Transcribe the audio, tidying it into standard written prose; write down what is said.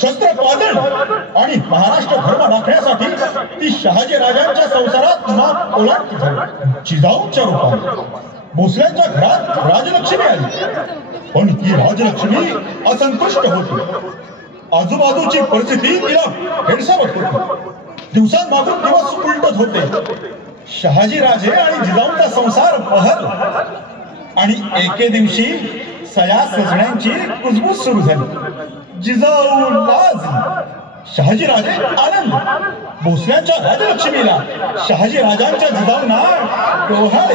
शस्त्र पाजण आणि महाराष्ट्र धर्म राखण्यासाठी ती शहाजी राजांच्या संसारात नाक ओलांडती झाली. जिजाऊंच्या रूपात भोसल्यांच्या घरात राजलक्ष्मी आली, पण ती राजलक्ष्मी असंतुष्ट होती. आजूबाजूची परिस्थिती तिला भेडसावत होती. दिवसांमागून दिवस उलटत होते. शहाजी राजे आणि जिजाऊंचा संसार बहरला आणि एके दिवशी सया सजण्याची कुजबूज सुरू झाली. जिजाऊ लाजली, शहाजी राजे आनंद. भोसल्यांच्या राजलक्ष्मीला शहाजी राजांच्या जिजाऊंना डोहाळे.